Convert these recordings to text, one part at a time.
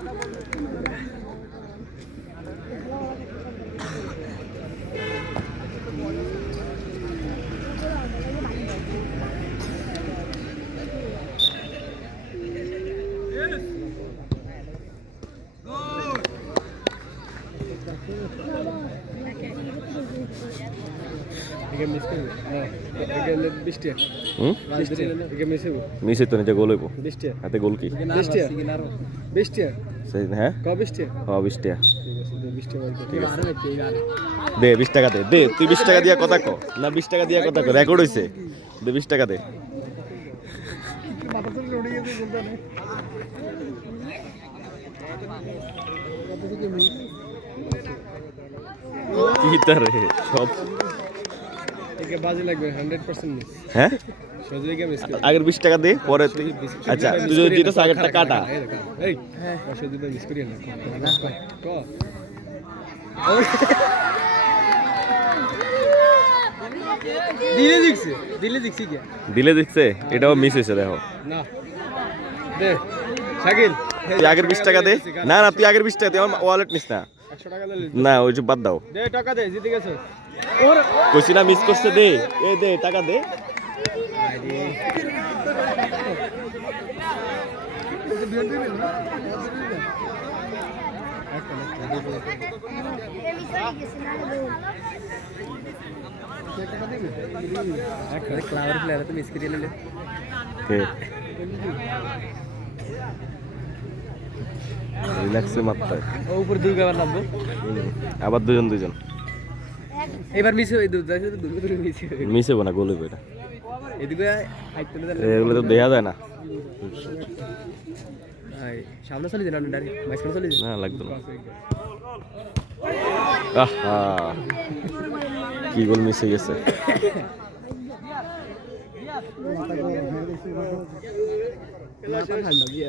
বৃষ্টি মিসে তো নিচে গোল হইব। বৃষ্টি। হাতে গোল কি? হ্যাঁ? দে বিশ টাকা দে। দে তুই বিশ টাকা দিয়া কথা কো। না বিশ টাকা দিয়া কথা কো। রেকর্ড হইছে। দে বিশ টাকা দে। কি তারে সব হ্যাঁ? আগের বিশ টাকা দে পরে আচ্ছা তুই যদি যেটা আগেরটা কাটা। এই সজরে মিস করি না ক দিলে দেখছি দিলে দেখছি কি? দিলে দেখছে এটাও মিস হয়েছে দেখো। না। দে শাকিল। তুই আগের বিশ টাকা দে। না না তুই আগের বিশ টাকা দে আমার ওয়ালেট নিস না। না ওই যে বাদ দাও। দে টাকা দে জিতে গেছে। কইছি না মিস করছে দে। এ দে টাকা দে। ক্লাউড প্লেয়ার তো মিস করিয়ে নিলে কে? রিল্যাক্সে মারতে। ও উপর দুর্গা আবার নামবো। আবার দুজন দুজন। এবার মিস হয়ে দুর্গা দুর্গা দুর্গা মিস হয়ে মিস হব না গোল হইব এটা এদিকে এগুলো তো দেখা যায় না। সামনে চলে যান ডাইরেক্ট মাঝখানে চলে যান। না লাগতো না। আহা কি গোল মিস হয়ে গেছে। মাথা ঠান্ডা দিয়ে।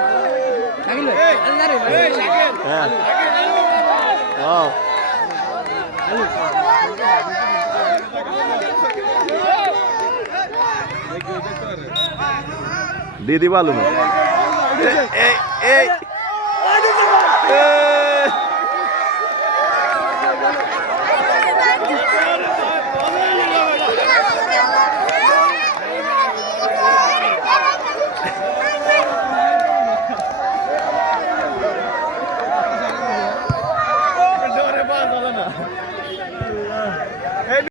दीदी वालू में ए, ए, ए, ए, ए, ए, ए, ए,